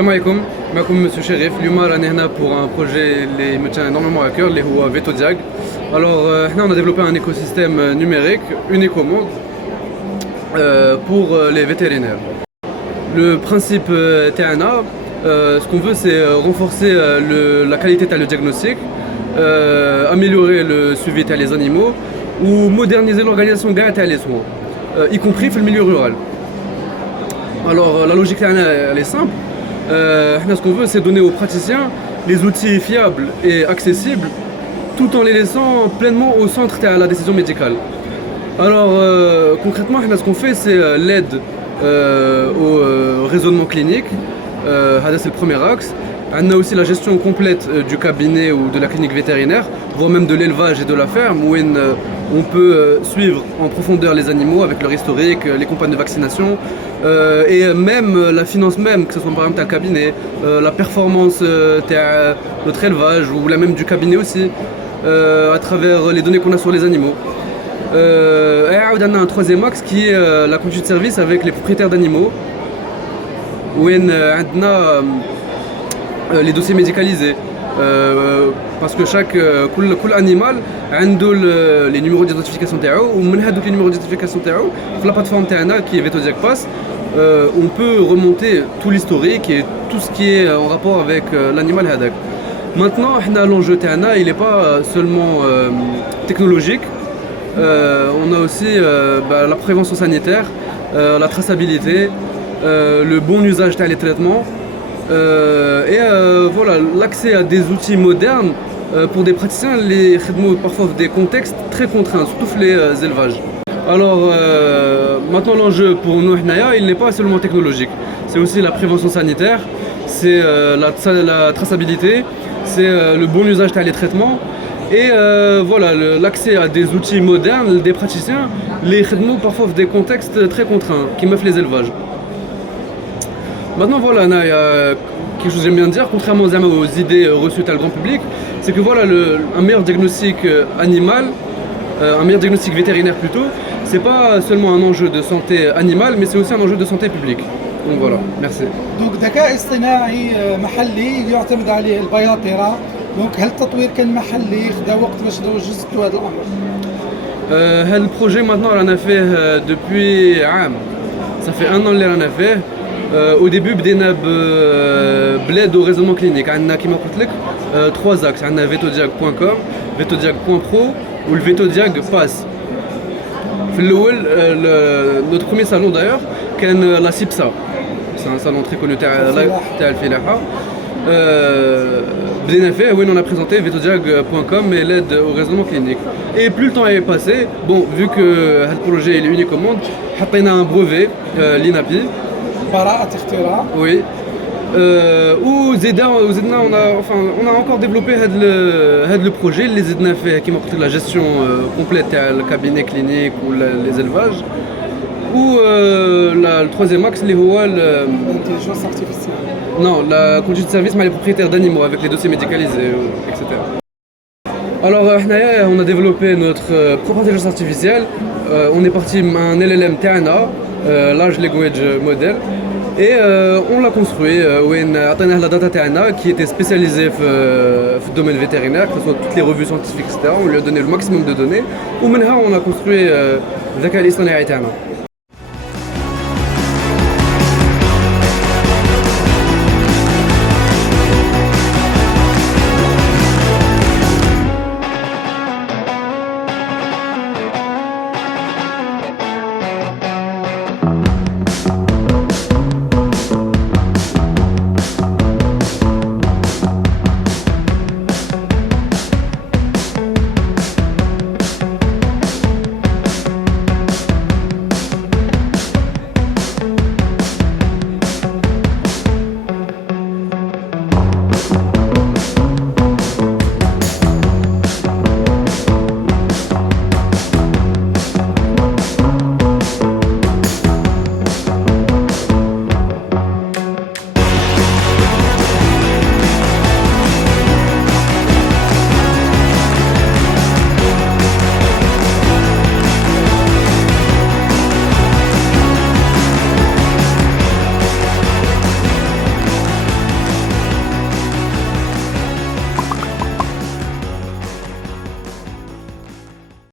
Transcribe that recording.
Salam alaikum, Monsieur Sherif. L'Umar est là pour un projet qui me tient énormément à cœur, qui est VetoDiag. Alors, on a développé un écosystème numérique unique au monde pour les vétérinaires. Le principe TNA, ce qu'on veut, c'est renforcer la qualité de le diagnostic, améliorer le suivi des animaux ou moderniser l'organisation des soins, y compris dans le milieu rural. Alors, la logique TNA, elle est simple. Ce qu'on veut, c'est donner aux praticiens les outils fiables et accessibles tout en les laissant pleinement au centre de la décision médicale. Alors concrètement, ce qu'on fait, c'est l'aide au raisonnement clinique. C'est le premier axe. On a aussi la gestion complète du cabinet ou de la clinique vétérinaire, voire même de l'élevage et de la ferme, où on peut suivre en profondeur les animaux avec leur historique, les campagnes de vaccination, et même la finance même, que ce soit par exemple un cabinet, la performance de notre élevage ou la même du cabinet aussi, à travers les données qu'on a sur les animaux. Et on a un troisième axe qui est la conduite de service avec les propriétaires d'animaux, où on a les dossiers médicalisés. Parce que chaque animal a les numéros d'identification تاعو ومن هذوك les numéros d'identification تاعو sur la plateforme TNA qui est VetoDiag Pass, on peut remonter tout l'historique et tout ce qui est en rapport avec l'animal hadak. Maintenant, l'enjeu TNA, il n'est pas seulement technologique. On a aussi la prévention sanitaire, la traçabilité, le bon usage des traitements. Et voilà, l'accès à des outils modernes pour des praticiens, les parfois des contextes très contraints, surtout les élevages. Alors maintenant l'enjeu pour nous, il n'est pas seulement technologique, c'est aussi la prévention sanitaire, c'est la traçabilité, c'est le bon usage des traitements et voilà, l'accès à des outils modernes, des praticiens, les parfois des contextes très contraints qui meuvent les élevages. Maintenant voilà, il y a quelque chose que j'aime bien dire, contrairement aux idées reçues par le grand public, c'est que voilà, un meilleur diagnostic animal, un meilleur diagnostic vétérinaire plutôt, c'est pas seulement un enjeu de santé animale, mais c'est aussi un enjeu de santé publique. Donc voilà, merci. Donc ذكاء اصطناعي محلي يعتمد عليه البياطرة. Donc هل التطوير كان محلي خدا وقت باش وجدتوا هذا الأمر؟ Le projet maintenant on a fait depuis عام. Ça fait un an qu'on a fait. Au début, بدينا بلاد au raisonnement clinique. On a كما قلت لك trois axes. On a vetodiag.com, vetodiag.pro ou le VetoDiag Pass. Notre premier salon d'ailleurs, كان la CIPSA. C'est un salon très connu تاع الفلاحة. بدينا فيه où on a présenté vetodiag.com et l'aide au raisonnement clinique. Et plus le temps est passé, bon, vu que ce projet est unique au monde, حطينا un brevet l'INAPI. براءة اختراع. Oui. On a encore développé le projet, les زدنا فيه كيما قلت la gestion complète du cabinet clinique ou les élevages. Ou le troisième axe اللي هو l'intelligence artificielle. Non, la conduite de service avec les propriétaires d'animaux avec les dossiers médicalisés, etc. Alors on a développé notre propre intelligence artificielle. On est parti d'un LLM TNA, Large Language Model, et on l'a construit. On a la data TNA qui était spécialisée dans le domaine vétérinaire, que ce soit toutes les revues scientifiques, etc. On lui a donné le maximum de données. Et maintenant on a construit ذكاء الاصطناعي TNA.